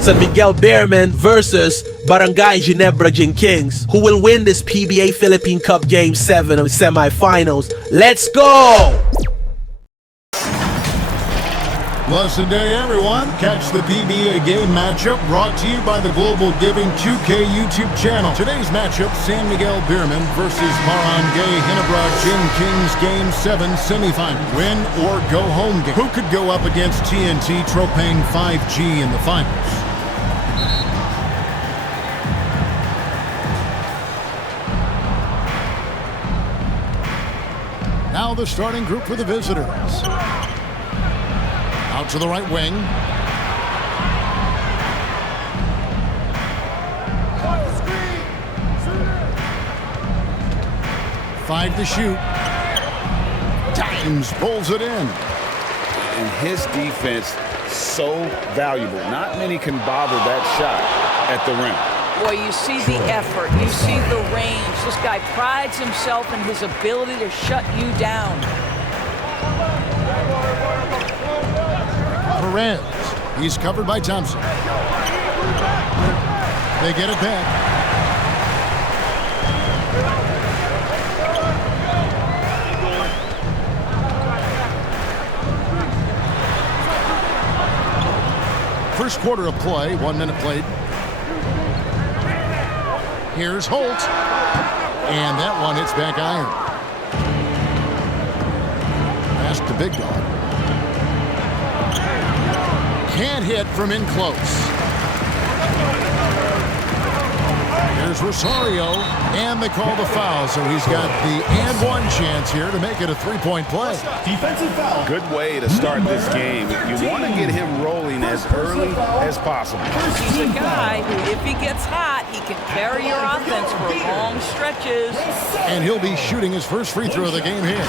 San Miguel BEERMEN versus Barangay Ginebra Kings, who will win this PBA Philippine Cup Game 7 of semifinals. Let's go! Blessed day, everyone. Catch the PBA game matchup brought to you by the Global Giving 2K YouTube channel. Today's matchup, San Miguel BEERMEN versus Barangay Ginebra Kings Game 7 semifinal. Win or go home game. Who could go up against TNT Tropang 5G in the finals? Now the starting group for the visitors. Out to the right wing. Five to shoot. Times pulls it in. And his defense so valuable. Not many can bother that shot at the rim. Boy, you see the effort, you see the range. This guy prides himself in his ability to shut you down. Perez. He's covered by Thompson. They get it back. First quarter of play, 1 minute played. Here's Holt. And that one hits back iron. Pass to Big Dog. Can't hit from in close. There's Rosario, and they call the foul, so he's got the and one chance here to make it a three-point play. Defensive foul. Good way to start this game. You want to get him rolling as early as possible. He's a guy who, if he gets hot, he can carry your offense for long stretches. And he'll be shooting his first free throw of the game here.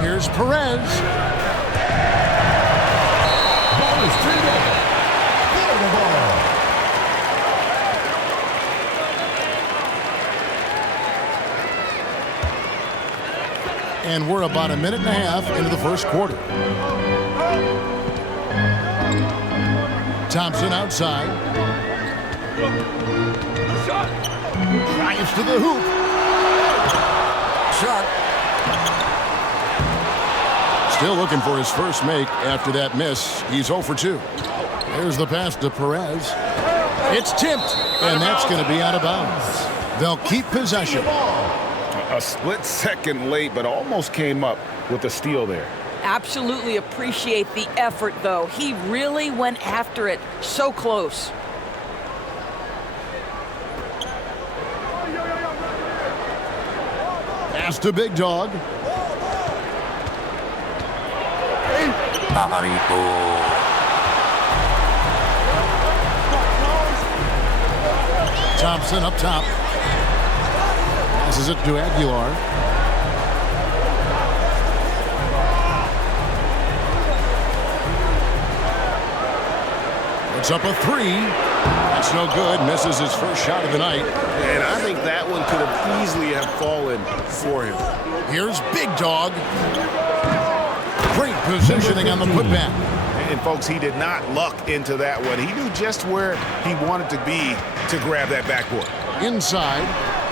Here's Perez. Ball is turned over. Clear the ball. And we're about a minute and a half into the first quarter. Thompson outside. Drives to the hoop. Shot. Still looking for his first make after that miss. He's 0 for 2. There's the pass to Perez. It's tipped, and that's going to be out of bounds. They'll keep possession. A split second late, but almost came up with a steal there. Absolutely appreciate the effort, though. He really went after it. So close. Pass to Big Dog. Thompson up top. Passes it to Aguilar. It's up a three. That's no good. Misses his first shot of the night. And I think that one could have easily have fallen for him. Here's Big Dog. Great positioning on the putback. And folks, he did not luck into that one. He knew just where he wanted to be to grab that backboard. Inside.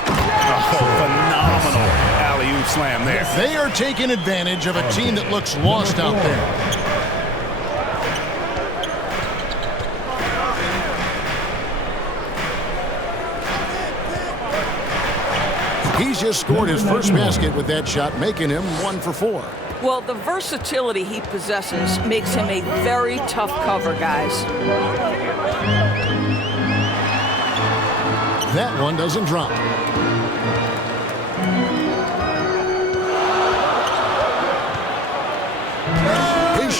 Oh, phenomenal alley-oop slam there. They are taking advantage of a team that looks lost out there. He's just scored his first basket with that shot, making him 1 for 4. Well, the versatility he possesses makes him a very tough cover, guys. That one doesn't drop.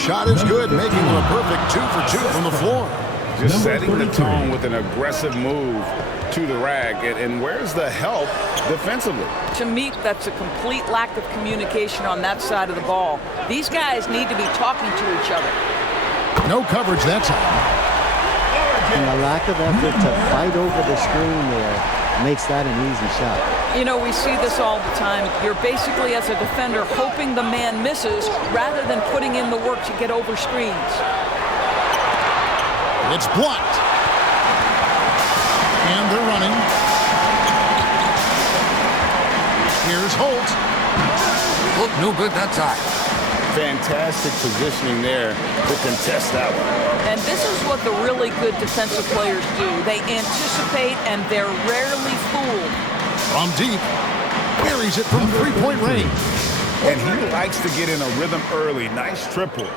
shot is good, making it a perfect 2 for 2 from the floor. Just setting the tone with an aggressive move to the rack. And where's the help defensively? To me, that's a complete lack of communication on that side of the ball. These guys need to be talking to each other. No coverage that time. And the lack of effort to fight over the screen there makes that an easy shot. You know, we see this all the time. You're basically, as a defender, hoping the man misses rather than putting in the work to get over screens. It's blocked. And they're running. Here's Holt. Look, no good that time. Fantastic positioning there to contest that one. And this is what the really good defensive players do. They anticipate, and they're rarely fooled. From deep. Buries it from three-point range. And he likes to get in a rhythm early. Nice triple.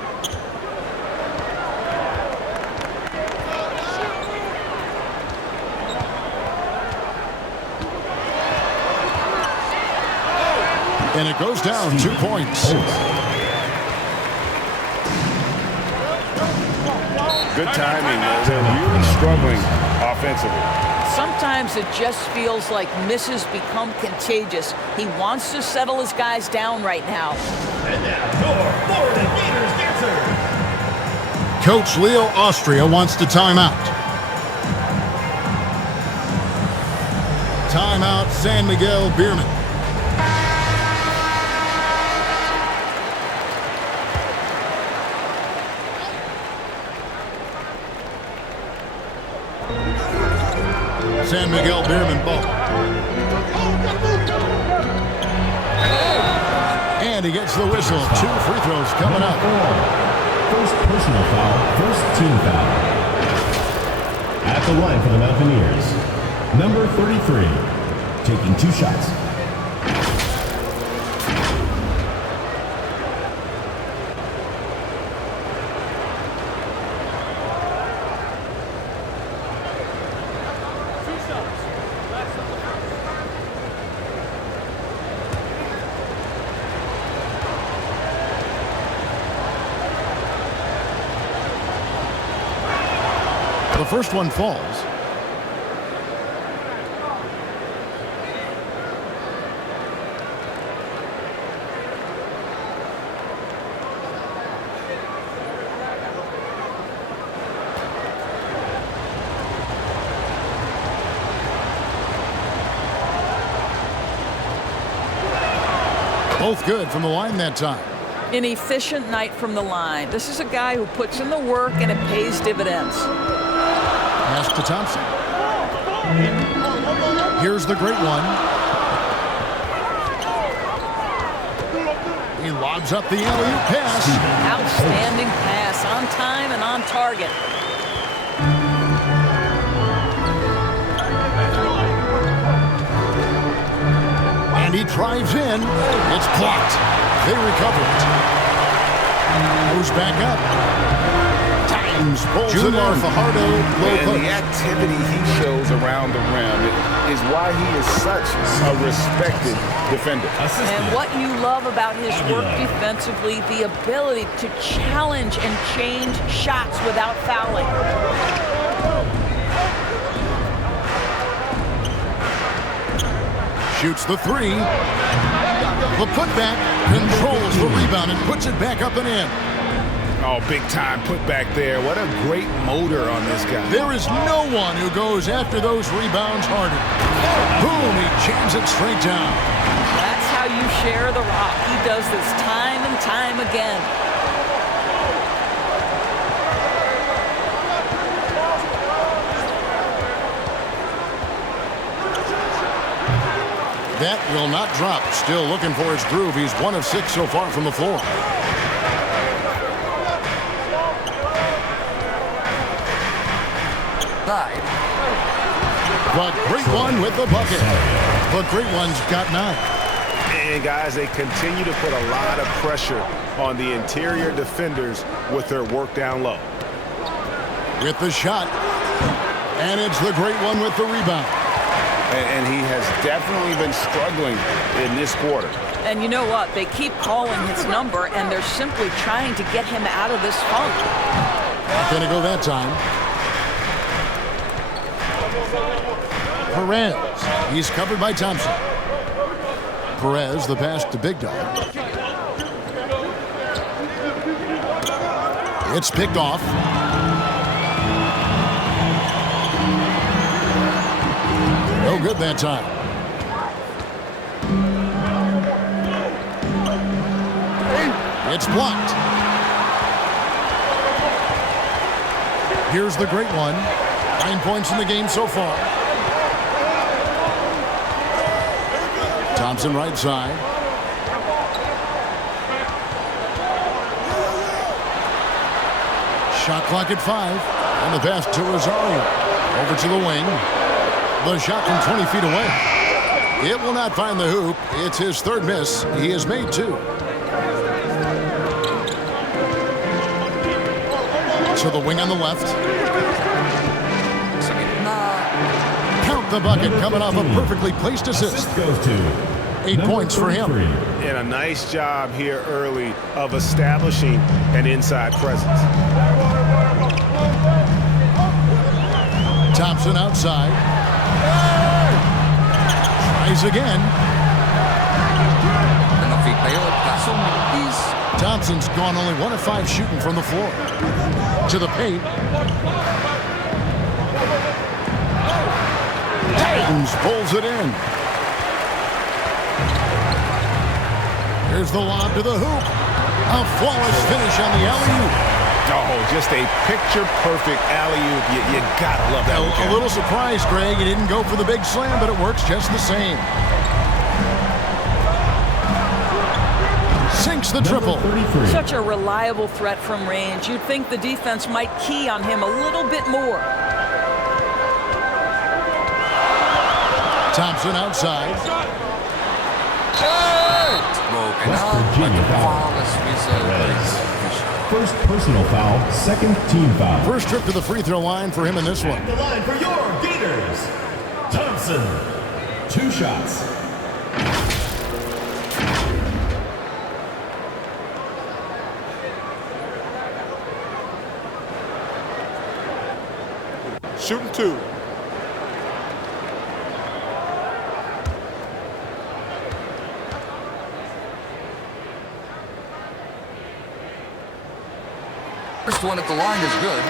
And it goes down 2 points. Good timing. They're really struggling offensively. Sometimes it just feels like misses become contagious. He wants to settle his guys down right now. And now, your Florida Gators dancer. Coach Leo Austria wants to timeout. Timeout, San Miguel BEERMEN. San Miguel BEERMEN ball. And he gets the whistle. 2 free throws coming up. First personal foul, first team foul. At the line for the Mountaineers, number 33, taking 2 shots. The first one falls. Both good from the line that time. An efficient night from the line. This is a guy who puts in the work and it pays dividends. Pass to Thompson. Here's the great one. He lobs up the alley-oop pass. Outstanding pass, on time and on target. And he drives in. It's blocked. They recover it. Goes back up. Times pulls it in. Fajardo, low And post. the activity he shows around the rim is why he is such a respected defender. And what you love about his work defensively, the ability to challenge and change shots without fouling. Shoots the 3. The putback, controls the rebound and puts it back up and in. Oh, big time putback there. What a great motor on this guy. There is no one who goes after those rebounds harder. Boom, he jams it straight down. That's how you share the rock. He does this time and time again. That will not drop. Still looking for his groove. He's 1 of 6 so far from the floor. The great one with the bucket. The great one's got 9. And guys, they continue to put a lot of pressure on the interior defenders with their work down low. With the shot. And it's the great one with the rebound. And he has definitely been struggling in this quarter. And you know what? They keep calling his number, and they're simply trying to get him out of this funk. Not going to go that time. Perez. He's covered by Thompson. Perez, the pass to Big Dog. It's picked off. No good that time. It's blocked. Here's the great one. 9 points in the game so far. Thompson right side. Shot clock at 5. And the pass to Rosario. Over to the wing. The shot from 20 feet away. It will not find the hoop. It's his third miss. He has made 2. To the wing on the left. Count the bucket coming off a perfectly placed assist. Goes to 8 points for him. And a nice job here early of establishing an inside presence. Thompson outside. Tries again. Thompson's gone only 1 of 5 shooting from the floor. To the paint. James pulls it in. Here's the lob to the hoop. A flawless finish on the alley-oop. Oh, just a picture-perfect alley-oop. You gotta love that. A little surprise, Greg. He didn't go for the big slam, but it works just the same. Sinks the triple. Such a reliable threat from range. You'd think the defense might key on him a little bit more. Thompson outside. First personal foul, second team foul. First trip to the free throw line for him in this one. The line for your Gators. Thompson, 2 shots. Shooting 2. First one at the line is good.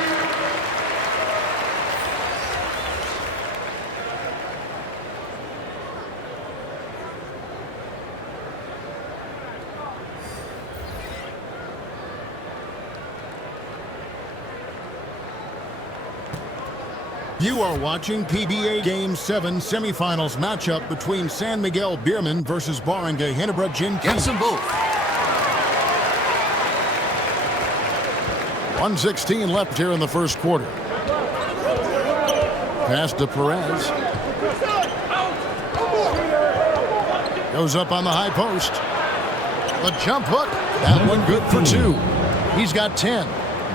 You are watching PBA Game 7 semifinals matchup between San Miguel BEERMEN versus Barangay Ginebra Ginebra. Gets them both. 1:16 left here in the first quarter. Pass to Perez. Goes up on the high post. The jump hook. That one good for 2. He's got 10.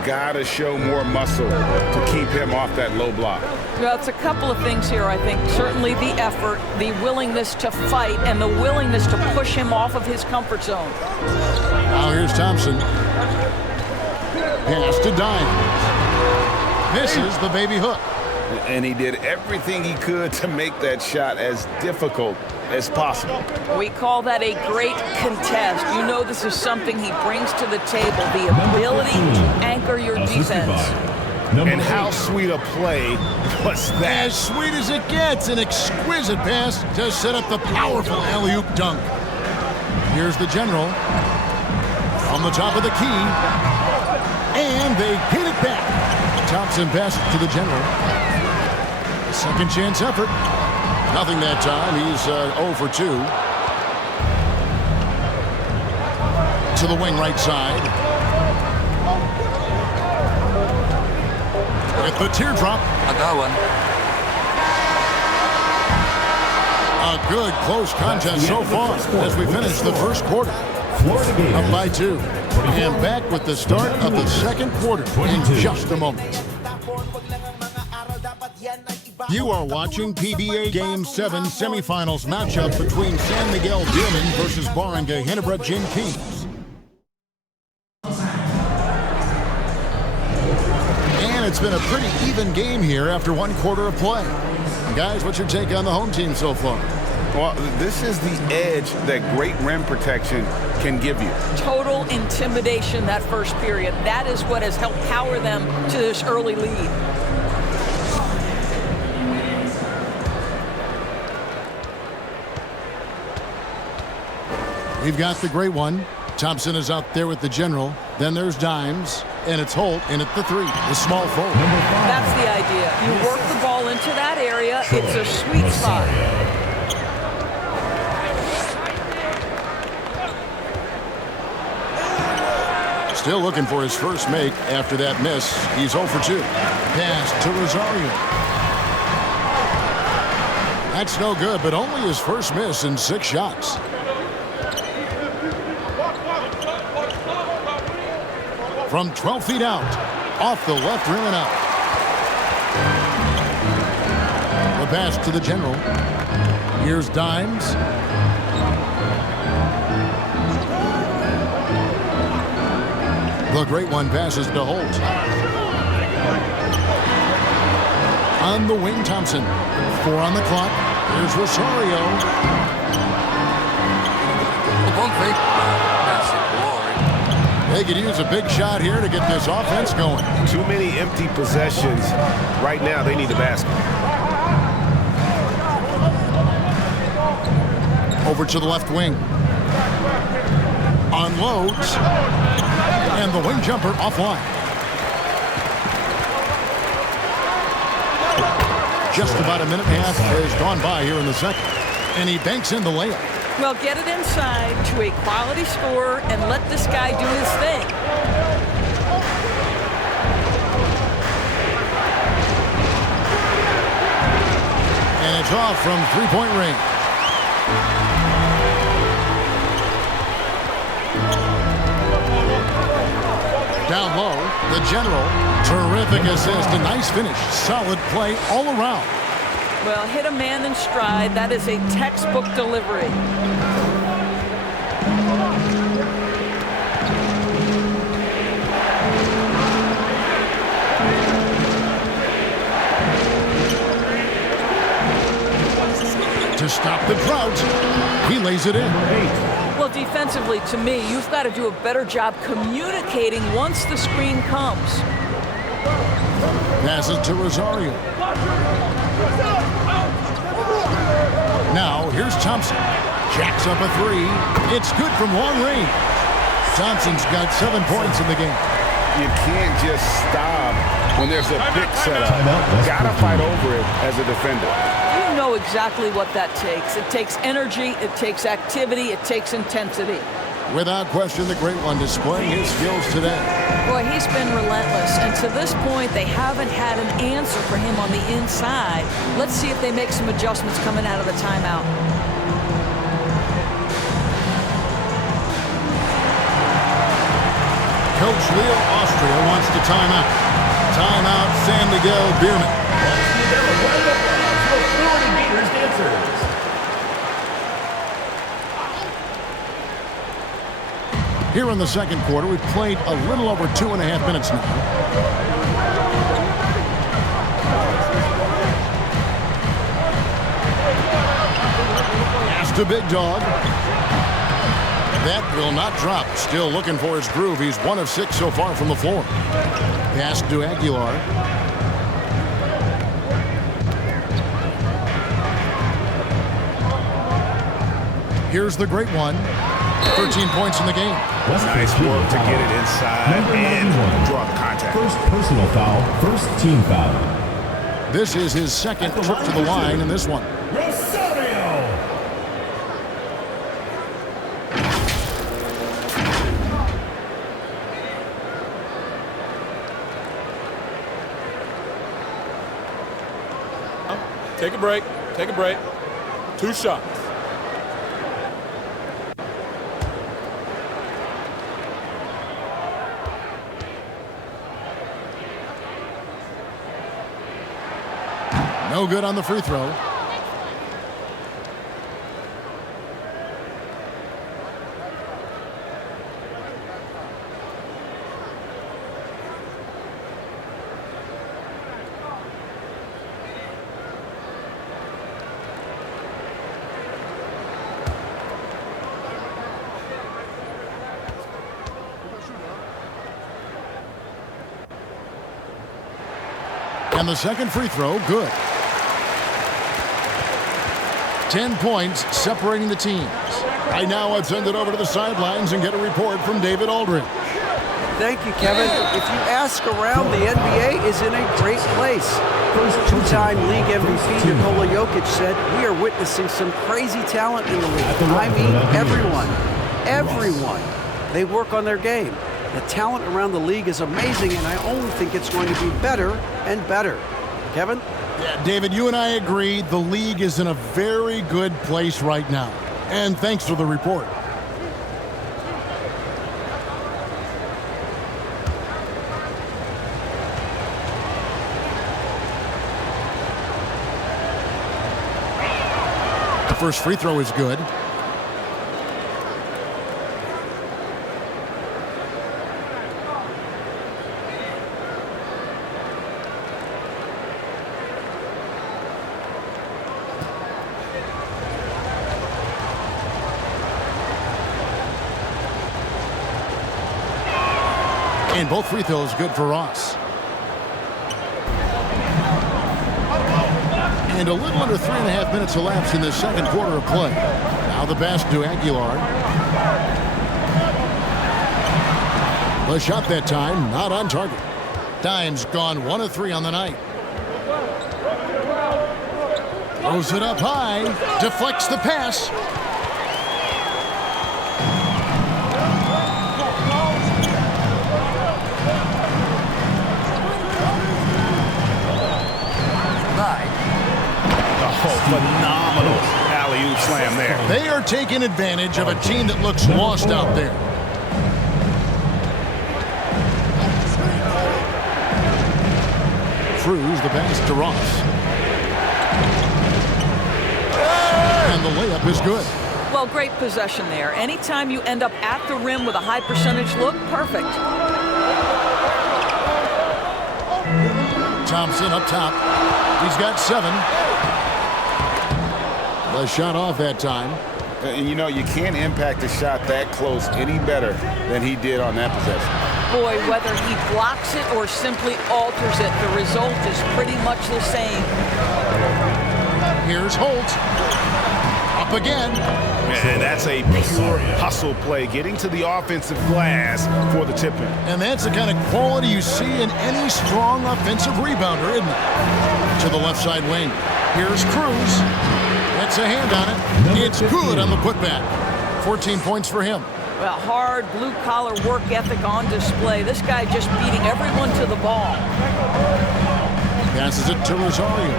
Gotta show more muscle to keep him off that low block. Well, it's a couple of things here, I think. Certainly the effort, the willingness to fight, and the willingness to push him off of his comfort zone. Now here's Thompson. Pass to Dines. Misses the baby hook. And he did everything he could to make that shot as difficult as possible. We call that a great contest. You know this is something he brings to the table, the ability to anchor your defense. And how sweet a play was that? As sweet as it gets, an exquisite pass to set up the powerful alley-oop dunk. Here's the general on the top of the key, and they hit it back. Thompson passes to the general. Second chance effort. Nothing that time. He's 0 for 2. To the wing right side. With the teardrop. I got one. A good close contest so far as we finish the first quarter. Up by 2. And back with the start of the second quarter in just a moment. You are watching PBA Game 7 semifinals matchup between San Miguel BEERMEN versus Barangay Ginebra Kings. And it's been a pretty even game here after one quarter of play. Guys, what's your take on the home team so far? Well, this is the edge that great rim protection can give you. Total intimidation that first period. That is what has helped power them to this early lead. We've got the great one. Thompson is out there with the general. Then there's Dimes, and it's Holt in at the 3, the small forward. That's the idea. You work the ball into that area. It's a sweet spot. Still looking for his first make after that miss. He's 0 for 2. Pass to Rosario. That's no good, but only his first miss in 6 shots. From 12 feet out, off the left rim and out. The pass to the general. Here's Dimes. The great one passes to Holt. On the wing, Thompson. 4 on the clock. Here's Rosario. They could use a big shot here to get this offense going. Too many empty possessions. Right now, they need a basket. Over to the left wing. Unloads. And the wing jumper offline. Just about a minute and a half has gone by here in the second. And he banks in the layup. Well, get it inside to a quality scorer and let this guy do his thing. And it's off from three-point range. Down low, the general. Terrific assist, a nice finish. Solid play all around. Well, hit a man in stride. That is a textbook delivery. To stop the drought, he lays it in. Well, defensively, to me, you've got to do a better job communicating once the screen comes. Passes to Rosario. Now, here's Thompson. Jacks up a 3. It's good from long range. Thompson's got 7 points in the game. You can't just stop when there's a pick set up. Gotta fight over it as a defender. You know exactly what that takes. It takes energy, it takes activity, it takes intensity. Without question, the great one displaying his skills today. Boy, he's been relentless, and to this point, they haven't had an answer for him on the inside. Let's see if they make some adjustments coming out of the timeout. Coach Leo Austria wants to timeout. Timeout, San Miguel BEERMEN. Here in the second quarter, we've played a little over 2.5 minutes now. Pass to Big Dog. That will not drop. Still looking for his groove. He's 1 of 6 so far from the floor. Pass to Aguilar. Here's the great one. 13 points in the game. Nice work to get it inside and draw the contact. First personal foul, first team foul. This is his second trip to the line in this one. Rosario! Take a break. Take a break. 2 shots. No good on the free throw. And the second free throw, good. 10 points separating the teams. Right now, I've sent it over to the sidelines and get a report from David Aldridge. Thank you, Kevin. If you ask around, the NBA is in a great place. Two-time league MVP Nikola Jokic said, "We are witnessing some crazy talent in the league." I mean, everyone. They work on their game. The talent around the league is amazing, and I only think it's going to be better and better. Kevin? Yeah, David, you and I agree the league is in a very good place right now. And thanks for the report. The first free throw is good. And both free throws good for Ross. And a little under 3.5 minutes elapsed in the second quarter of play. Now the pass to Aguilar. The shot that time, not on target. Dime's gone 1 of 3 on the night. Throws it up high, deflects the pass. Phenomenal alley-oop slam there. They are taking advantage of a team that looks lost out there. Cruz the pass to Ross. And the layup is good. Well, great possession there. Anytime you end up at the rim with a high percentage look, perfect. Thompson up top. He's got 7. The shot off that time. And you know, you can't impact the shot that close any better than he did on that possession. Boy, whether he blocks it or simply alters it, the result is pretty much the same. Here's Holt. Up again. And that's a pure hustle play, getting to the offensive glass for the tip-in. And that's the kind of quality you see in any strong offensive rebounder, isn't it? To the left side wing. Here's Cruz. That's a hand on it. It's good on the putback. 14 points for him. Well, hard blue-collar work ethic on display. This guy just beating everyone to the ball. Passes it to Rosario.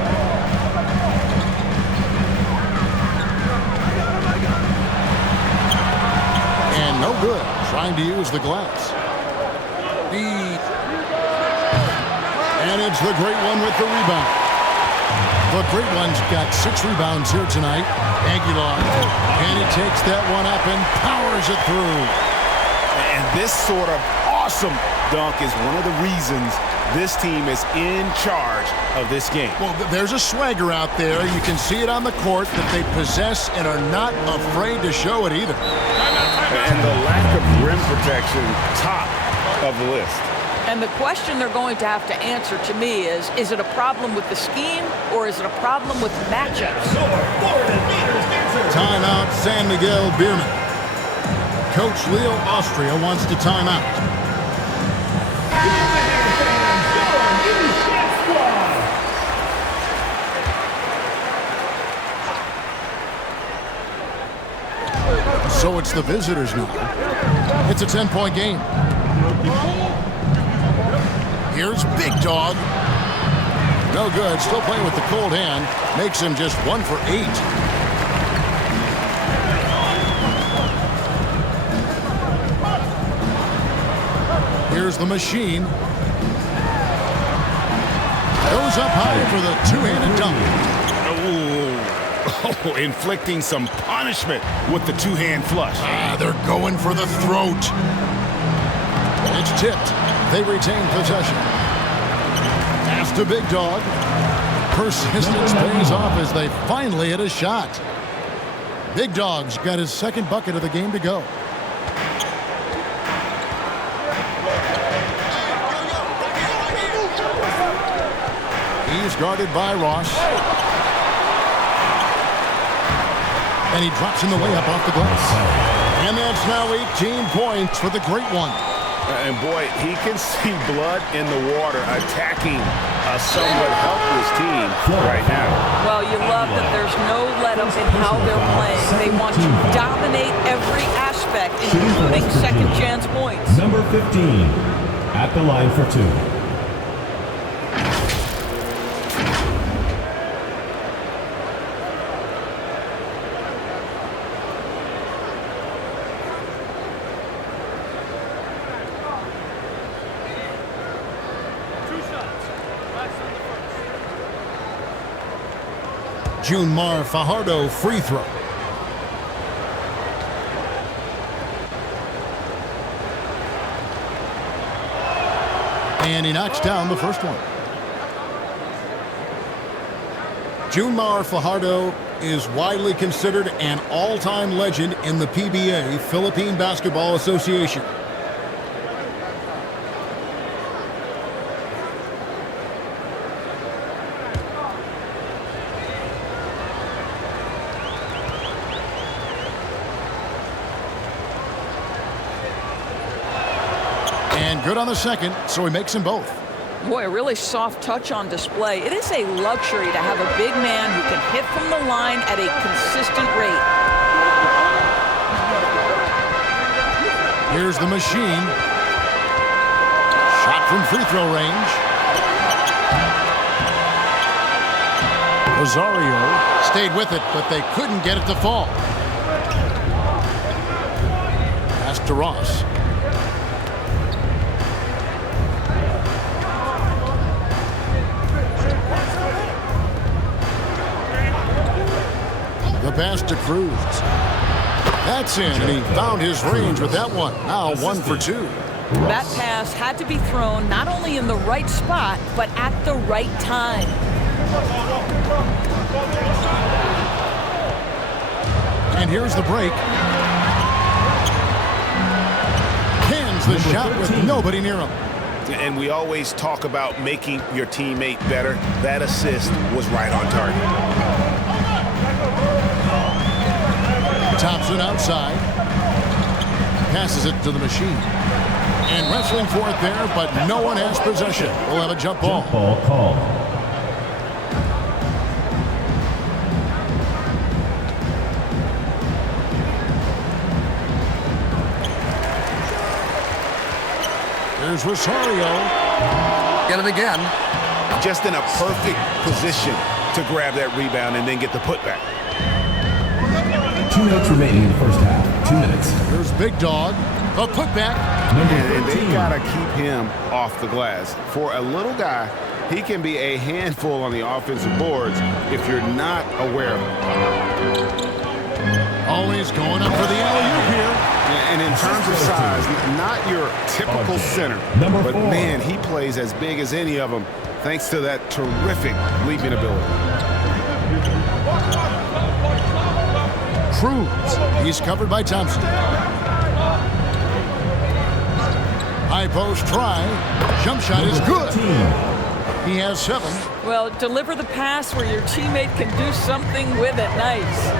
And no good. Trying to use the glass. And it's the great one with the rebound. The great one's got 6 rebounds here tonight. Aguilar. And he takes that one up and powers it through. And this sort of awesome dunk is one of the reasons this team is in charge of this game. Well, there's a swagger out there. You can see it on the court that they possess and are not afraid to show it either. And the lack of rim protection, top of the list. And the question they're going to have to answer to me is it a problem with the scheme or is it a problem with matchups? Timeout, San Miguel BEERMEN. Coach Leo Austria wants to time out. So it's the visitors now. It's a 10-point game. Here's Big Dog. No good. Still playing with the cold hand. Makes him just 1 for 8. Here's the machine. Goes up high for the two-handed dunk. Oh, inflicting some punishment with the two-hand flush. They're going for the throat. It's tipped. They retain possession. Pass to Big Dog. Persistence pays off as they finally hit a shot. Big Dog's got his second bucket of the game to go. He's guarded by Ross. And he drops in the layup off the glass. And that's now 18 points for the great one. And boy, he can see blood in the water attacking a somewhat helpless team right now. Well, you love that there's no let-up in how they're playing. They want to dominate every aspect, including second-chance points. Number 15 at the line for two. Junmar Fajardo free throw. And he knocks down the first one. Junmar Fajardo is widely considered an all-time legend in the PBA, Philippine Basketball Association. Good on the second, so he makes them both. Boy, a really soft touch on display. It is a luxury to have a big man who can hit from the line at a consistent rate. Here's the machine. Shot from free throw range. Rosario stayed with it, but they couldn't get it to fall. Pass to Ross. The pass to Cruz. That's in, and he found his range with that one. Now 1 for 2. That pass had to be thrown not only in the right spot, but at the right time. And here's the break. Hands the shot with nobody near him. And we always talk about making your teammate better. That assist was right on target. Thompson outside. Passes it to the machine. And wrestling for it there, but no one has possession. We'll have a jump ball. Jump ball called. Here's Rosario. Get it again. Just in a perfect position to grab that rebound and then get the putback. 2 minutes remaining in the first half. 2 minutes. Here's Big Dog. A putback. And they gotta keep him off the glass. For a little guy, he can be a handful on the offensive boards if you're not aware of him. Always going up for the alley-oop here. And in terms of size, not your typical center. But man, he plays as big as any of them thanks to that terrific leaping ability. Cruz. He's covered by Thompson. High post try. Jump shot is good. He has 7. Well, deliver the pass where your teammate can do something with it. Nice.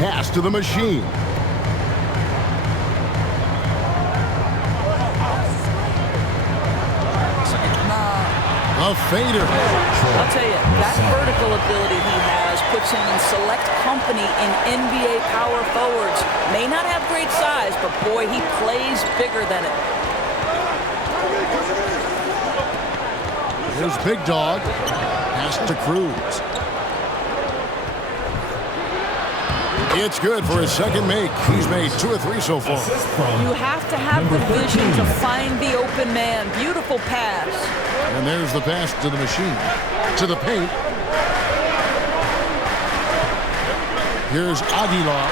Pass to the machine. A fader. I'll tell you, that vertical ability he has puts him in select company in NBA power forwards. May not have great size, but boy, he plays bigger than it. Here's Big Dog. Pass to Cruz. It's good for his second make. He's made 2 or 3 so far. You have to have the vision to find the open man. Beautiful pass. And there's the pass to the machine. To the paint. Here's Aguilar.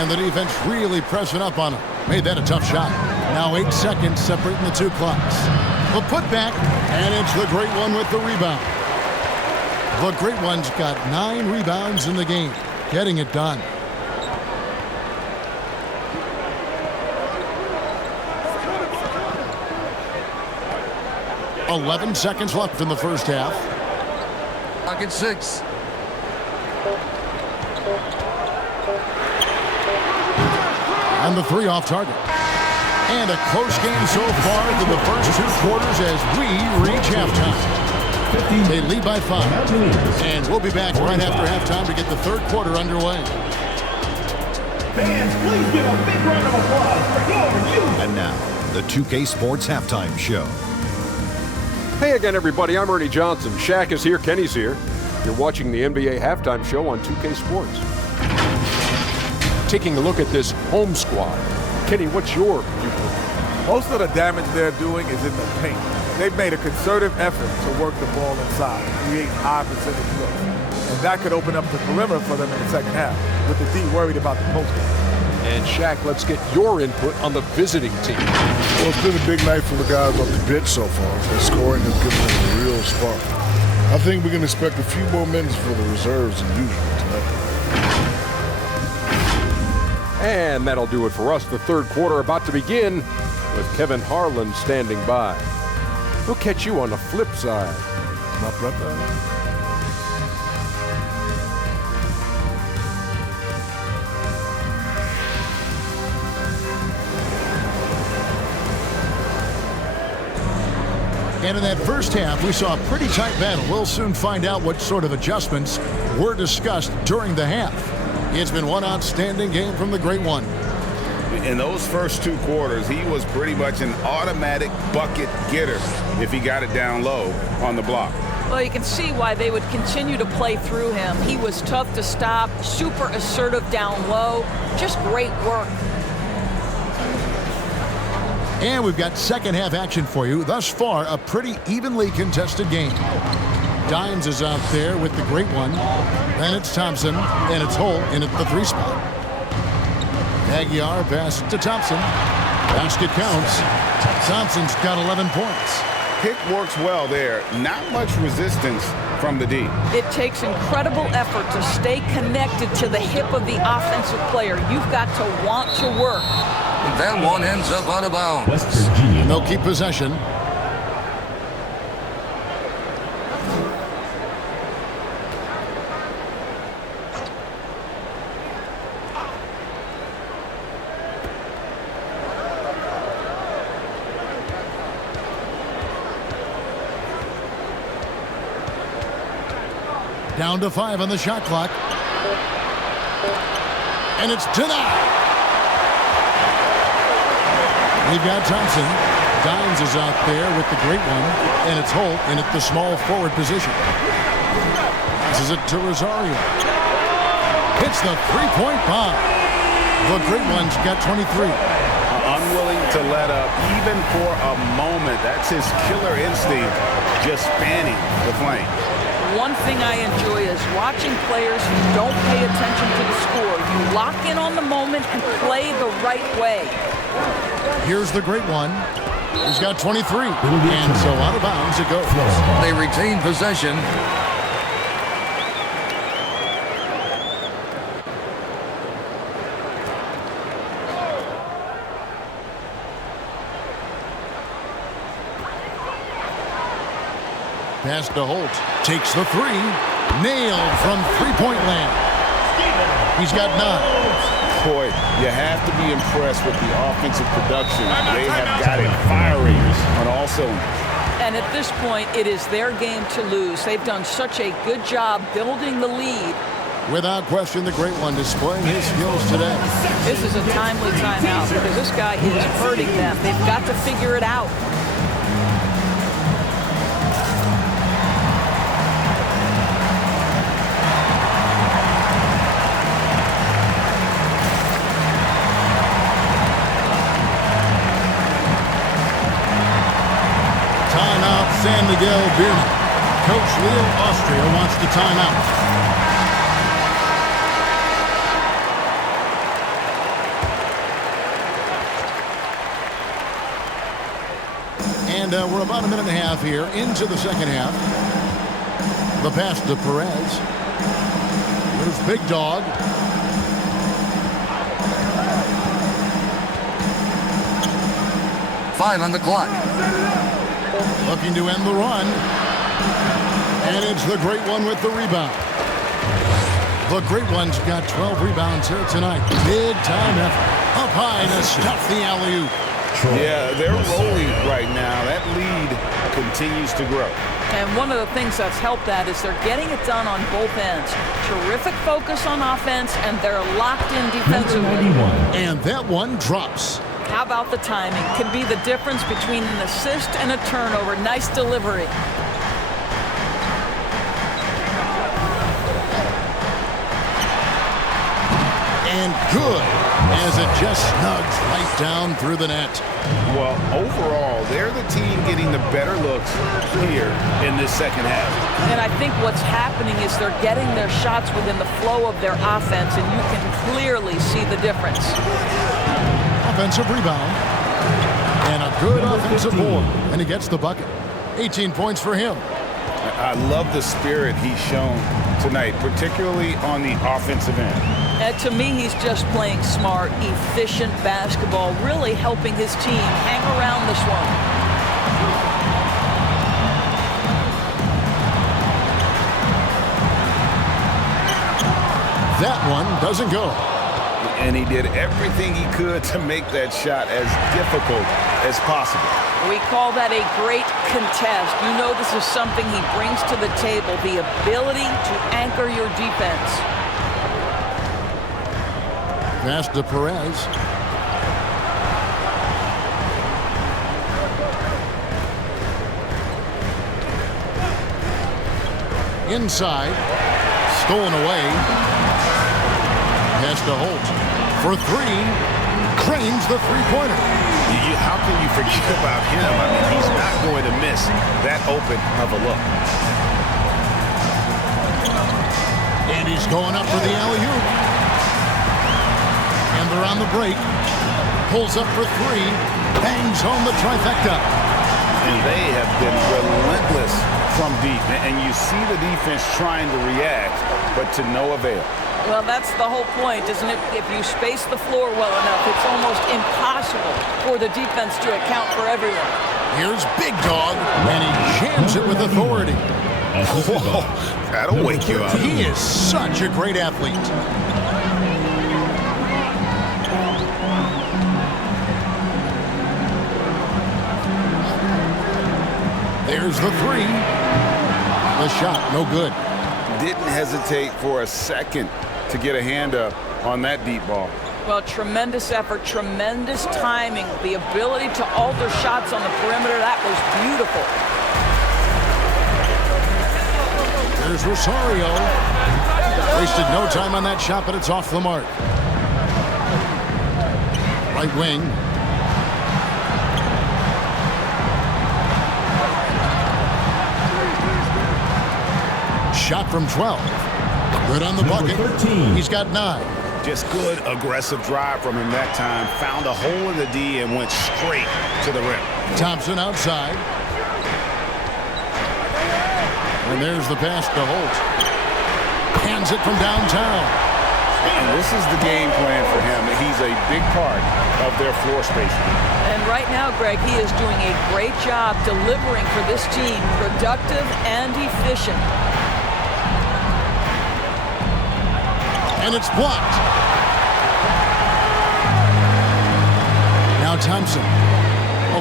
And the defense really pressing up on him. Made that a tough shot. Now 8 seconds separating the two clocks. The putback, and it's the Great One with the rebound. The Great One's got 9 rebounds in the game. Getting it done. "11 seconds left in the first half. Pocket 6. And the 3 off target. And a close game so far through the first 2 quarters as we reach halftime. They lead by 5. And we'll be back right after halftime to get the third quarter underway. Fans, please give a big round of applause for your youth. And now, the 2K Sports Halftime Show. Hey again, everybody. I'm Ernie Johnson. Shaq is here. Kenny's here. You're watching the NBA Halftime Show on 2K Sports. Taking a look at this home squad. Kenny, what's your viewpoint? Most of the damage they're doing is in the paint. They've made a concerted effort to work the ball inside, create high percentage looks. And that could open up the perimeter for them in the second half, with the D worried about the post game. And Shaq, let's get your input on the visiting team. Well, it's been a big night for the guys off the bench so far. The scoring has given them a real spark. I think we can expect a few more minutes for the reserves than usual tonight. And that'll do it for us. The third quarter about to begin with Kevin Harlan standing by. We'll catch you on the flip side. My brother. And in that first half, we saw a pretty tight battle. We'll soon find out what sort of adjustments were discussed during the half. It's been one outstanding game from the Great One. In those first 2 quarters, he was pretty much an automatic bucket getter if he got it down low on the block. Well, you can see why they would continue to play through him. He was tough to stop, super assertive down low. Just great work. And we've got second half action for you. Thus far, a pretty evenly contested game. Dimes is out there with the Great One. Then it's Thompson, and it's Holt in at the 3 spot. Aguilar pass to Thompson. Basket counts. Thompson's got 11 points. Pick works well there. Not much resistance from the D. It takes incredible effort to stay connected to the hip of the offensive player. You've got to want to work. That one ends up out of bounds. And they'll keep possession. Down to 5 on the shot clock. And it's denied. We've got Thompson. Dimes is out there with the Great One. And it's Holt in at the small forward position. Passes it to Rosario. Hits the 3-point bomb. The Great One's got 23. Unwilling to let up even for a moment. That's his killer instinct, just spanning the flame. One thing I enjoy is watching players who don't pay attention to the score. You lock in on the moment and play the right way. Here's the Great One. He's got 23. And so out of bounds it goes. They retain possession. Pass to Holt. Takes the 3. Nailed from 3-point land. He's got 9. Boy, you have to be impressed with the offensive production. They have got it firing on all cylinders. And at this point, it is their game to lose. They've done such a good job building the lead. Without question, the Great One displaying his skills today. This is a timely timeout because this guy is hurting them. They've got to figure it out. San Miguel BEERMEN. Coach Leo Austria wants the timeout. And we're about a minute and a half here into the second half. The pass to Perez. There's Big Dog. Five on the clock. Looking to end the run. And it's the Great One with the rebound. The Great One's got 12 rebounds here tonight. Big time effort. Up high to stuff the alley-oop. Yeah, they're rolling right now. That lead continues to grow. And one of the things that's helped that is they're getting it done on both ends. Terrific focus on offense, and they're locked in defensively. And that one drops. How about the timing? Can be the difference between an assist and a turnover. Nice delivery. And good, as it just snugs right down through the net. Well, overall, they're the team getting the better looks here in this second half. And I think what's happening is they're getting their shots within the flow of their offense, and you can clearly see the difference. Offensive rebound. And a good offensive board. And he gets the bucket. 18 points for him. I love the spirit he's shown tonight, particularly on the offensive end. To me, he's just playing smart, efficient basketball, really helping his team hang around this one. That one doesn't go. And he did everything he could to make that shot as difficult as possible. We call that a great contest. You know this is something he brings to the table, the ability to anchor your defense. Pass to Perez. Inside. Stolen away. Pass to Holt. For three. Cranes the three-pointer. How can you forget about him? I mean, he's not going to miss that open of a look. And he's going up for the alley-oop. And they're on the break. Pulls up for three. Bangs home the trifecta. And they have been relentless from deep. And you see the defense trying to react, but to no avail. Well, that's the whole point, isn't it? If you space the floor well enough, it's almost impossible for the defense to account for everyone. Here's Big Dog, and he jams it with authority. Whoa, that'll wake you up. He is such a great athlete. There's the three. The shot, no good. Didn't hesitate for a second to get a hand up on that deep ball. Well, tremendous effort, tremendous timing, the ability to alter shots on the perimeter. That was beautiful. There's Rosario. Wasted no time on that shot, but it's off the mark. Right wing. Shot from 12. Good on the bucket. 13. He's got 9. Just good aggressive drive from him that time. Found a hole in the D and went straight to the rim. Thompson outside. And there's the pass to Holt. Hands it from downtown. And this is the game plan for him. He's a big part of their floor spacing. And right now, Greg, he is doing a great job delivering for this team. Productive and efficient. And it's blocked. Now Thompson,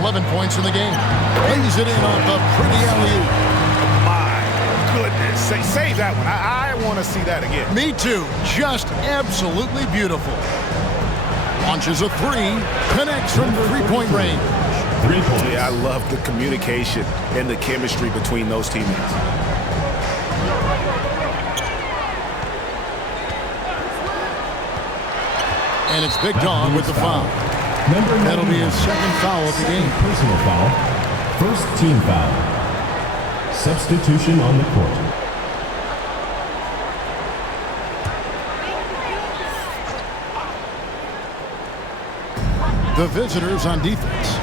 11 points in the game. Lays it in off a pretty alley-oop. My goodness. Save that one. I want to see that again. Me too. Just absolutely beautiful. Launches a three. Connects from three-point range. 3 points. Yeah, I love the communication and the chemistry between those teammates. And it's Big Dog with the foul. Number That'll be his second foul of the game. Personal foul. First team foul. Substitution on the court. The visitors on defense.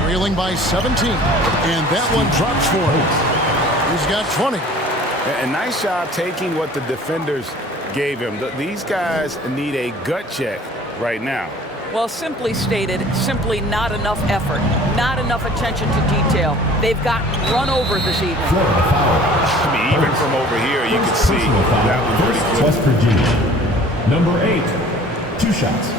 Trailing by 17. And that one drops for him. He's got 20. A nice job taking what the defenders gave him. These guys need a gut check right now. Well, simply stated, simply not enough effort, not enough attention to detail. They've gotten run over this evening. I mean, even from over here, you can see that was pretty clear. West Virginia. Number 8, 2 shots.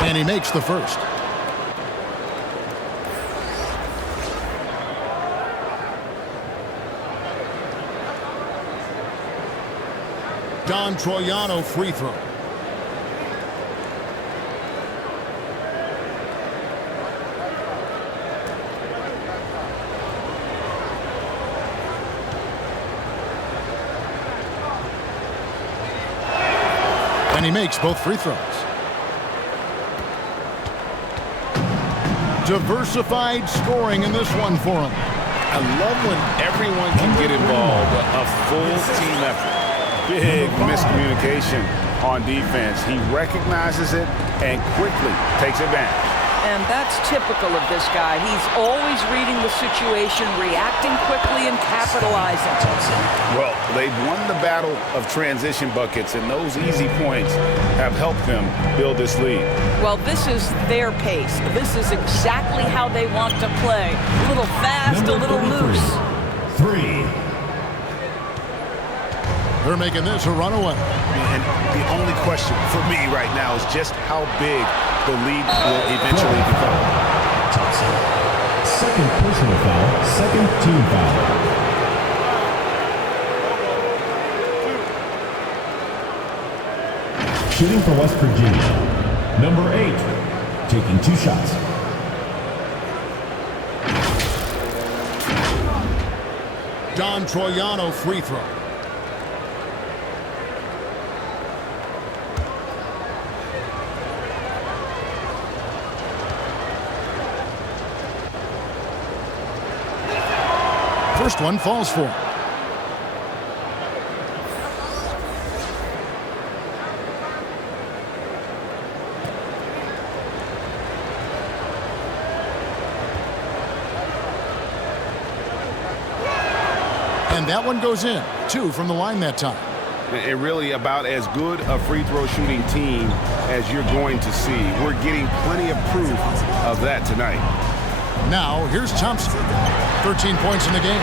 And he makes the first. Don Troiano free throw. And he makes both free throws. Diversified scoring in this one for him. I love when everyone can get involved, a full team effort. Big miscommunication on defense. He recognizes it and quickly takes advantage. And that's typical of this guy. He's always reading the situation, reacting quickly, and capitalizing. Well, they've won the battle of transition buckets, and those easy points have helped them build this lead. Well, this is their pace. This is exactly how they want to play. A little fast, a little loose. 3. They're making this a runaway. And the only question for me right now is just how big the lead will eventually become. Second personal foul, second team foul. Shooting for West Virginia. Number 8, taking 2 shots. Don Troiano free throw. First one falls for him. And that one goes in. 2 from the line that time. And really about as good a free throw shooting team as you're going to see. We're getting plenty of proof of that tonight. Now, here's Thompson. 13 points in the game.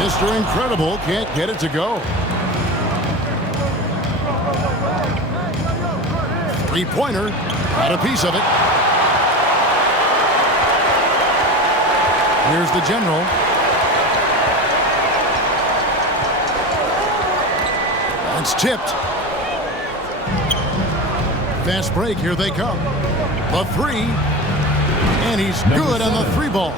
Mr. Incredible can't get it to go. 3-pointer. Got a piece of it. Here's the general. It's tipped. Fast break. Here they come. The 3. And he's good on the 3 ball.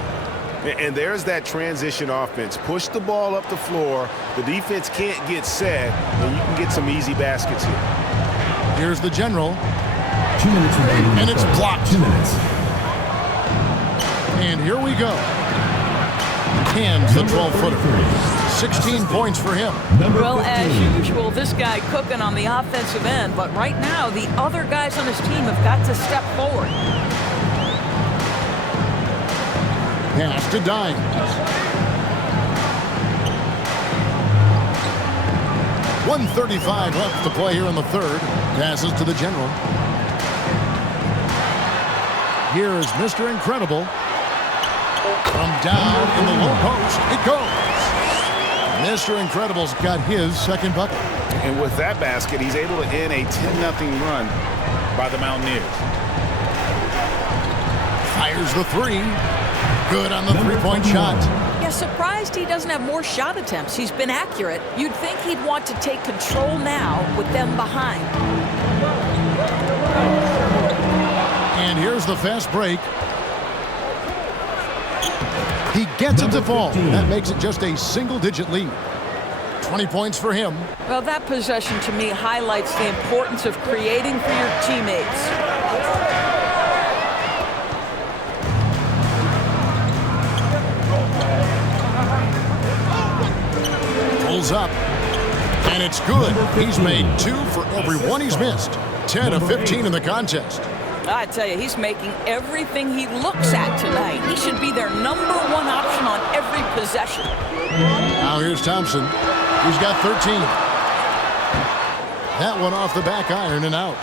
And there's that transition offense. Push the ball up the floor. The defense can't get set, and you can get some easy baskets here. Here's the general. 2 minutes remaining. And it's blocked. 2 minutes. And here we go. Hands the 12-footer. 16 points for him. Well, as usual, this guy cooking on the offensive end, but right now the other guys on his team have got to step forward. Pass to Dime. .135 left to play here in the third. Passes to the general. Here is Mr. Incredible. From down in the low post, it goes. Mr. Incredible's got his second bucket. And with that basket, he's able to end a 10-0 run by the Mountaineers. Fires the 3. Good on the 3-point shot. Yeah, surprised he doesn't have more shot attempts. He's been accurate. You'd think he'd want to take control now with them behind. And here's the fast break. He gets it to fall. That makes it just a single-digit lead. 20 points for him. Well, that possession to me highlights the importance of creating for your teammates. Pulls up, and it's good. He's made 2 for every one he's missed. 10 of 15 in the contest. I tell you, he's making everything he looks at tonight. He should be their #1 option on every possession. Now here's Thompson. He's got 13. That one off the back iron and out.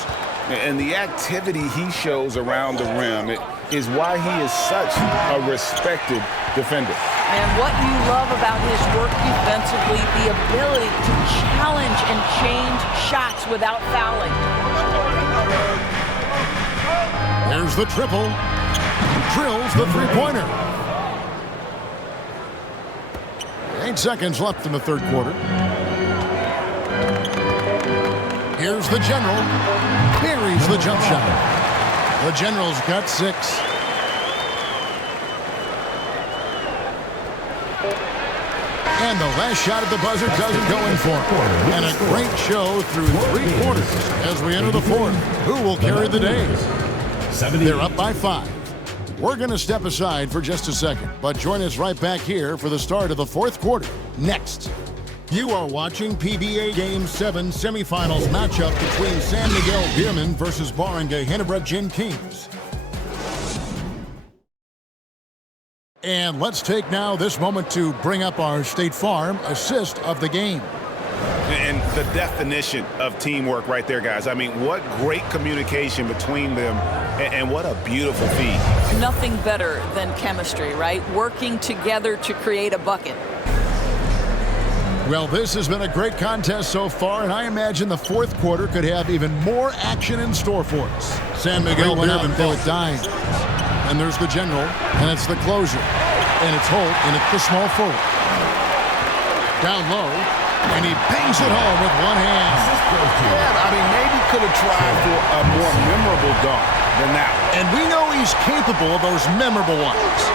And the activity he shows around the rim is why he is such a respected defender. And what you love about his work defensively, the ability to challenge and change shots without fouling. There's the triple. Drills the three-pointer. 8 seconds left in the third quarter. Here's the General. Buries the jump shot. The General's got 6. And the last shot at the buzzer doesn't go in for him. And a great show through 3 quarters as we enter the fourth. Who will carry the day? They're up by 5. We're going to step aside for just a second, but join us right back here for the start of the fourth quarter. Next. You are watching PBA Game 7 semifinals matchup between San Miguel BEERMEN versus Barangay Ginebra Kings. And let's take now this moment to bring up our State Farm assist of the game. And the definition of teamwork right there, guys. I mean, what great communication between them, and what a beautiful feed. Nothing better than chemistry, right? Working together to create a bucket. Well, this has been a great contest so far, and I imagine the fourth quarter could have even more action in store for us. San Miguel went out and threw it dying. And there's the General, and it's the closer. And it's Holt, and it's the small forward. Down low, and he bangs it home with one hand. Yeah, I mean, maybe could have tried for a more memorable dunk than that one. And we know he's capable of those memorable ones.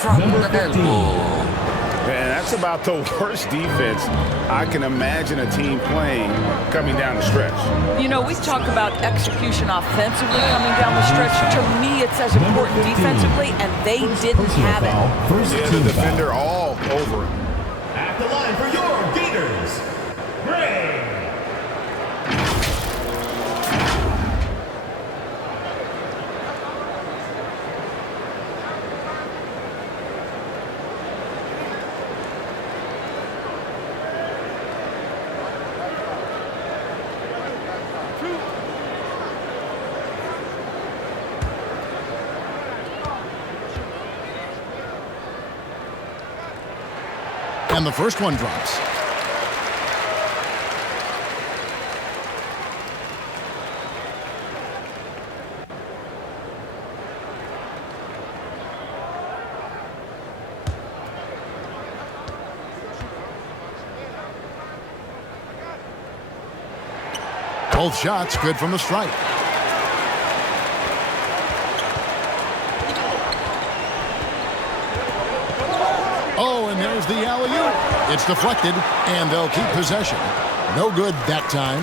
From the elbow. And that's about the worst defense I can imagine a team playing coming down the stretch. You know, we talk about execution offensively coming down the stretch. To me, it's as important defensively, and they didn't have it. Yeah, the defender all over him. At the line for your Gators, Gray. And the first one drops. Both shots good from the strike. Oh, and there's the alley-oop. It's deflected, and they'll keep possession. No good that time.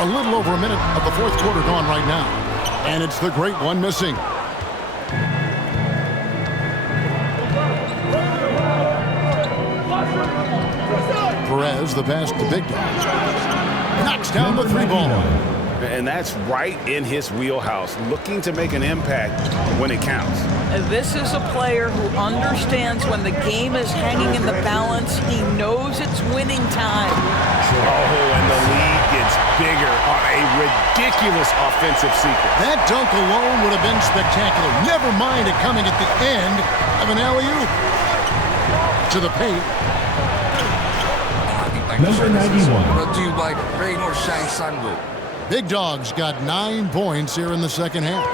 A little over a minute of the fourth quarter gone right now. And it's the great one missing. Perez, the pass to Big Dog. Knocks down the 3-ball. And that's right in his wheelhouse, looking to make an impact when it counts. This is a player who understands when the game is hanging in the balance. He knows it's winning time. Oh, and the lead gets bigger on a ridiculous offensive sequence. That dunk alone would have been spectacular. Never mind it coming at the end of an alley-oop. To the paint. Number 91. Brought to you by Rain or Shine Sungo. Big Dog's got 9 points here in the second half.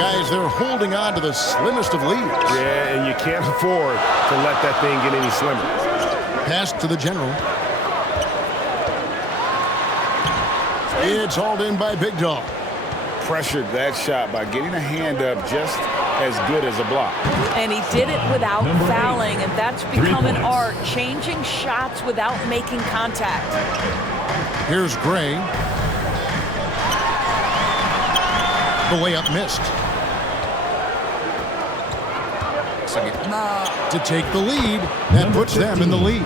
Guys, they're holding on to the slimmest of leads. Yeah, and you can't afford to let that thing get any slimmer. Pass to the general. It's hauled in by Big Dog. Pressured that shot by getting a hand up just as good as a block. And he did it without fouling, and that's become an art, changing shots without making contact. Here's Gray. The layup missed. To take the lead, that puts them in the lead.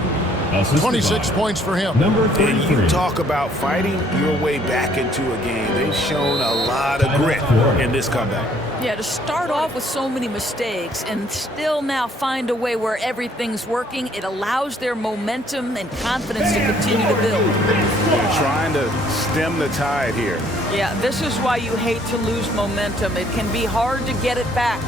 26 points for him. Number 33. And you talk about fighting your way back into a game. They've shown a lot of grit in this comeback. Yeah, to start off with so many mistakes and still now find a way where everything's working, it allows their momentum and confidence to continue to build. They're trying to stem the tide here. Yeah, this is why you hate to lose momentum. It can be hard to get it back.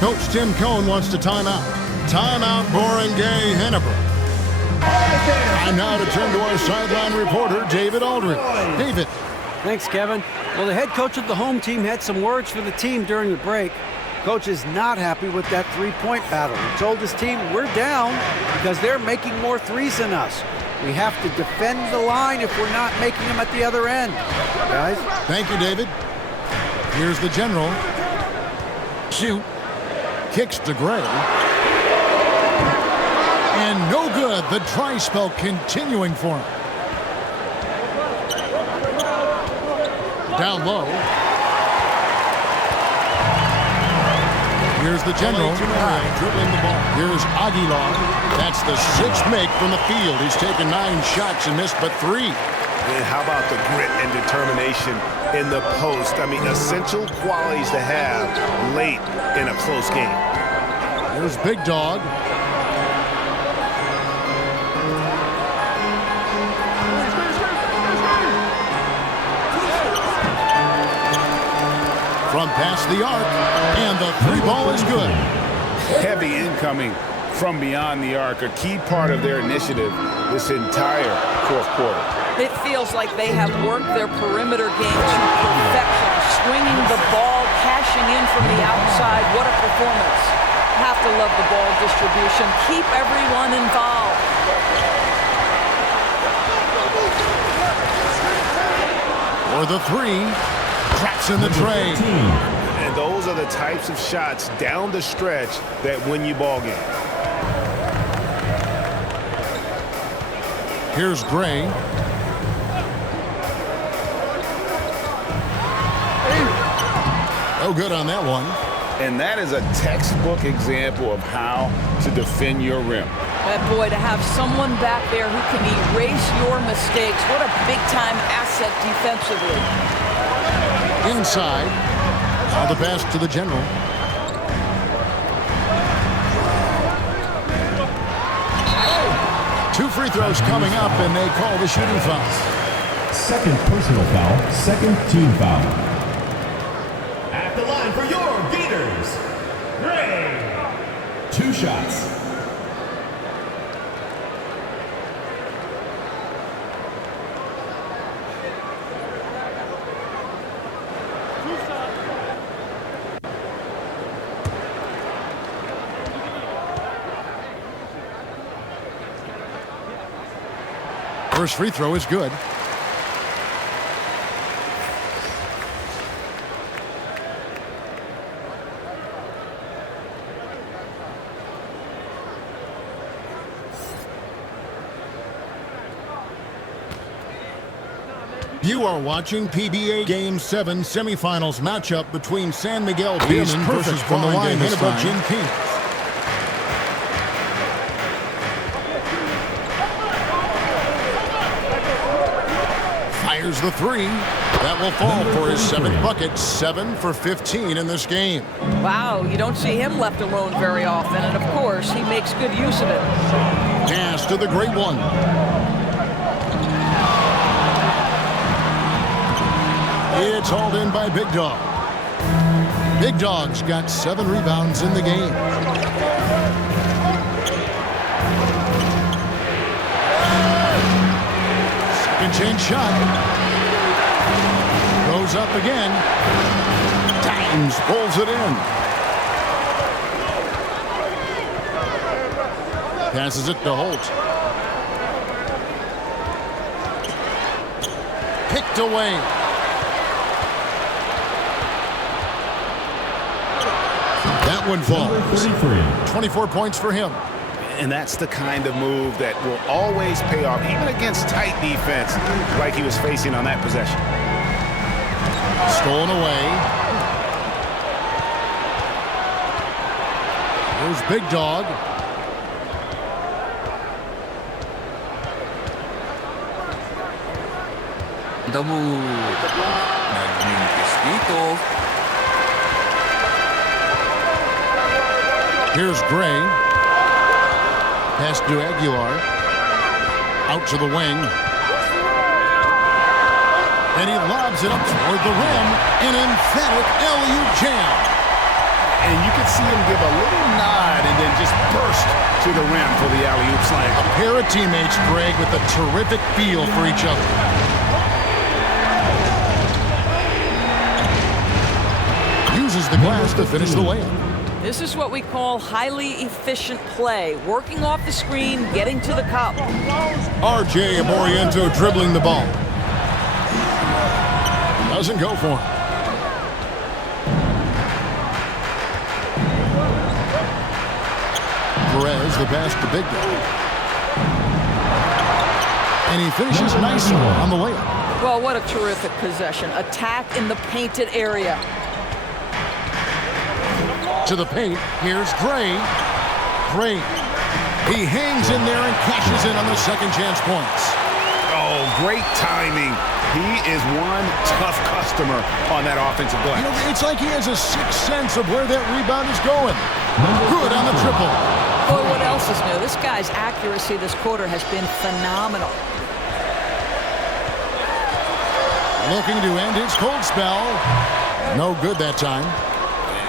Coach Tim Cohn wants to timeout. Timeout, Barangay, Ginebra. Time now to turn to our sideline reporter, David Aldridge. David. Thanks, Kevin. Well, the head coach of the home team had some words for the team during the break. Coach is not happy with that three-point battle. He told his team, we're down because they're making more threes than us. We have to defend the line if we're not making them at the other end. Guys? Thank you, David. Here's the general. Shoot. Kicks to Gray. And no good. The dry spell continuing for him. Down low. Here's the general. Dribbling the ball. Here's Aguilar. That's the sixth make from the field. He's taken 9 shots and missed but 3. And how about the grit and determination in the post? I mean, essential qualities to have late in a close game. Here's Big Dog. From past the arc, and the 3-ball is good. Heavy incoming from beyond the arc, a key part of their initiative this entire fourth quarter. It feels like they have worked their perimeter game to perfection, swinging the ball, cashing in from the outside. What a performance. Have to love the ball distribution. Keep everyone involved. For the 3. Traps in the tray. And those are the types of shots down the stretch that win you ball games. Here's Gray. No good on that one. And that is a textbook example of how to defend your rim. Boy, to have someone back there who can erase your mistakes. What a big-time asset defensively. Inside. Now the pass to the general. Two free throws coming up, and they call the shooting foul. Second personal foul, second team foul. At the line for your Gators, Gray. 2 shots. First free throw is good. You are watching PBA Game 7 semifinals matchup between San Miguel BEERMEN versus Barangay Ginebra. Fires the 3. That will fall for his 7th bucket. 7 for 15 in this game. Wow, you don't see him left alone very often, and of course, he makes good use of it. Pass to the great one. It's hauled in by Big Dog. Big Dog's got 7 rebounds in the game. Second chance shot. Goes up again. Times pulls it in. Passes it to Holt. Picked away. That one falls. 24 points for him. And that's the kind of move that will always pay off, even against tight defense like he was facing on that possession. Stolen away. Here's Big Dog. Here's Gray. Pass to Aguilar. Out to the wing. And he lobs it up toward the rim. An emphatic alley-oop jam. And you can see him give a little nod and then just burst to the rim for the alley-oop slam. A pair of teammates, Greg, with a terrific feel for each other. Uses the glass to finish the layup. This is what we call highly efficient play. Working off the screen, getting to the cup. RJ Aboriento dribbling the ball. Doesn't go for him. Perez, the pass to Big Dog. And he finishes nicely on the layup. Well, what a terrific possession. Attack in the painted area. To the paint, here's Gray. Gray. He hangs in there and cashes in on the second chance points. Oh, great timing. He is one tough customer on that offensive glass. You know, it's like he has a sixth sense of where that rebound is going. Good on the triple. Boy, what else is new? This guy's accuracy this quarter has been phenomenal. Looking to end his cold spell. No good that time.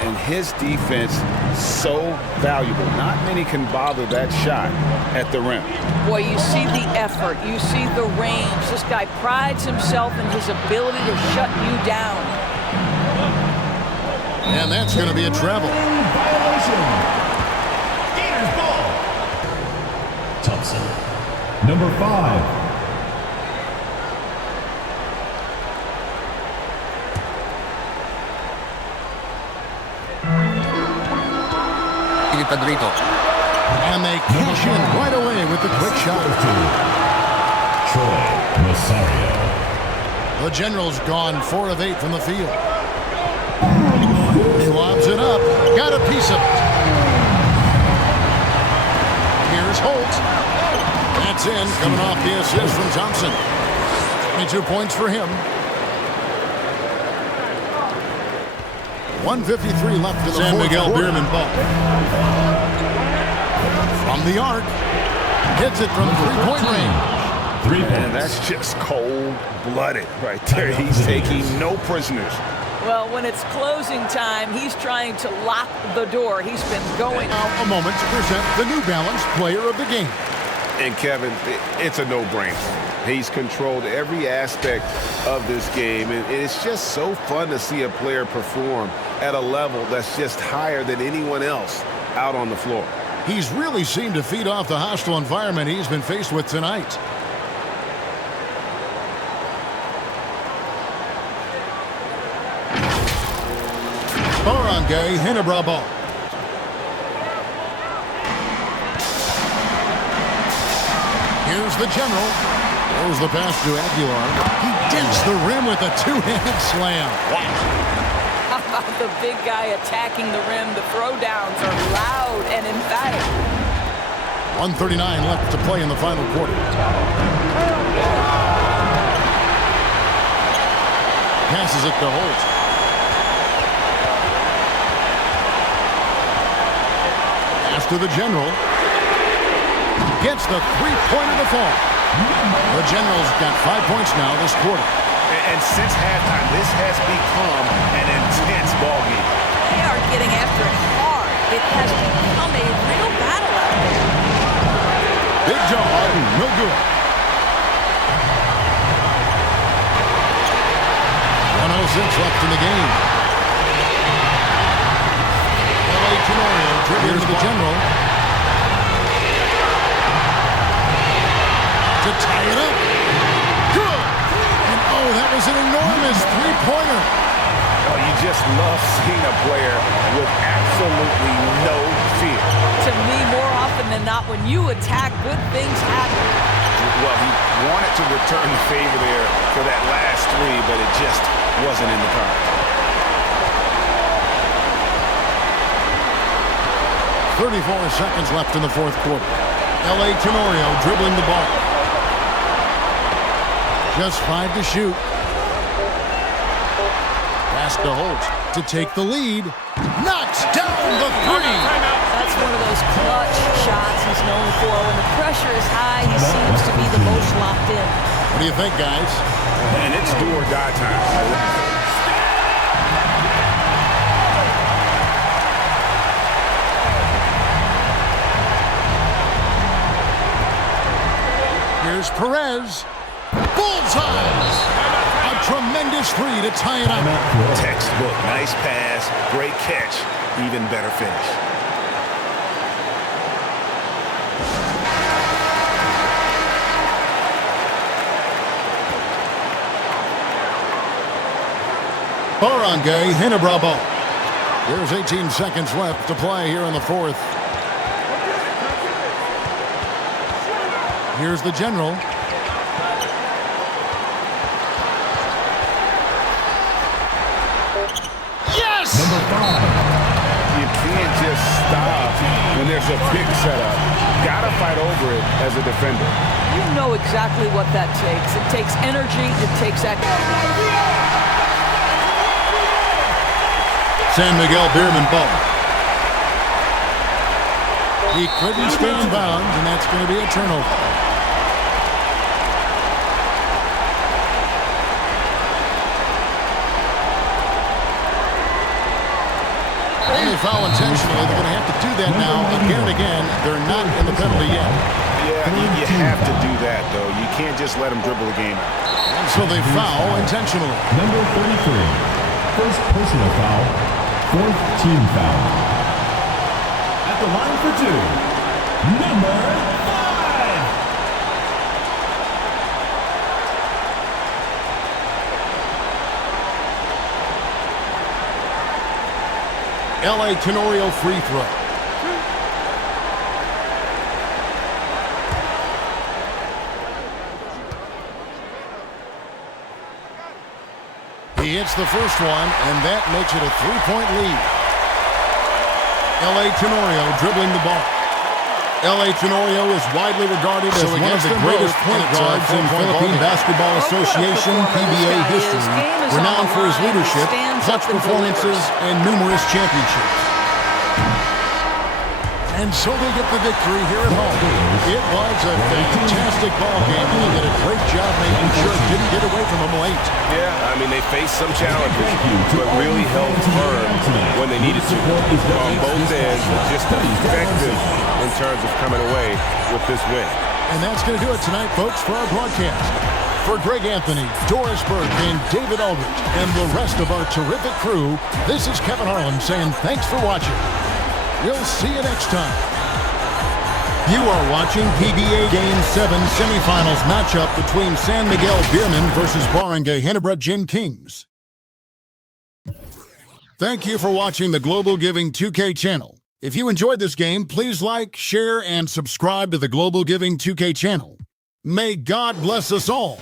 And his defense so valuable. Not many can bother that shot at the rim. Boy, you see the effort. You see the range. This guy prides himself in his ability to shut you down. And that's going to be a travel. Thompson, number 5. And they cash in right away with the quick shot. Troy Rosario. The General's gone 4 of 8 from the field. He lobs it up. Got a piece of it. Here's Holt. That's in. Coming off the assist from Thompson. 22 points for him. 1:53 left in the fourth Miguel quarter. BEERMEN ball. From the arc. Hits it from 3-point range. 3 points. And that's just cold-blooded right there. He's taking no prisoners. Well, when it's closing time, he's trying to lock the door. He's been going. Now a moment to present the New Balance Player of the Game. And Kevin, it's a no-brainer. He's controlled every aspect of this game, and it's just so fun to see a player perform at a level that's just higher than anyone else out on the floor. He's really seemed to feed off the hostile environment he's been faced with tonight. Barangay Ginebra ball. Here's the General. There's the pass to Aguilar. He dents the rim with a two-handed slam. Wow. How about the big guy attacking the rim? The throwdowns are loud and emphatic. 1:39 left to play in the final quarter. Passes it to Holt. Pass to the General. Gets the three-pointer to fall. The General's got 5 points now this quarter. And since halftime, this has become an intense ball game. after it hard. It has become a real battle out there. Big jog, no good. 1:06 left in the game. LA Tenorio dribbling to the general. To tie it up. Good. And oh, that was an enormous three-pointer. Oh, you just love seeing a player with absolutely no fear. To me, more often than not, when you attack, good things happen. Well, he wanted to return the favor there for that last three, but it just wasn't in the cards. 34 seconds left in the fourth quarter. LA Tenorio dribbling the ball. Just 5 to shoot. Pass to Holt to take the lead. Knocks down the three. That's one of those clutch shots he's known for. When the pressure is high, he seems to be the most locked in. What do you think, guys? And it's do or die time. Here's Perez. Bullseye! A tremendous three to tie it up. Textbook. Nice pass. Great catch. Even better finish. Barangay Ginebra ball. There's 18 seconds left to play here in the fourth. Here's the general. Yes! Number 5. You can't just stop when there's a big setup. Gotta fight over it as a defender. You know exactly what that takes. It takes energy. It takes accuracy. San Miguel BEERMEN ball. He couldn't stay in bounds, and that's going to be a turnover. They foul intentionally. They're going to have to do that now again and again. They're not in the penalty yet. Yeah, you have to do that, though. You can't just let them dribble the game out. And so they foul intentionally. Number 33. First personal foul. Fourth team foul. At the line for 2. Number 5. LA Tenorio free throw. He hits the first one, and that makes it a 3-point lead. LA Tenorio dribbling the ball. LA Tenorio is widely regarded as one of the greatest point guards in Philippine Basketball Association PBA history, renowned for his leadership, clutch performances, and numerous championships. And so they get the victory here at home. It was a fantastic ball game, and they did a great job making sure it didn't get away from them late. Yeah, I mean, they faced some challenges, but really held firm when they needed to. On both ends, just effective in terms of coming away with this win. And that's going to do it tonight, folks, for our broadcast. For Greg Anthony, Doris Burke, and David Aldridge, and the rest of our terrific crew, this is Kevin Harlan saying thanks for watching. We'll see you next time. You are watching PBA Game 7 semifinals matchup between San Miguel BEERMEN versus Barangay Ginebra Kings. Thank you for watching the Global Giving 2K channel. If you enjoyed this game, please like, share, and subscribe to the Global Giving 2K channel. May God bless us all.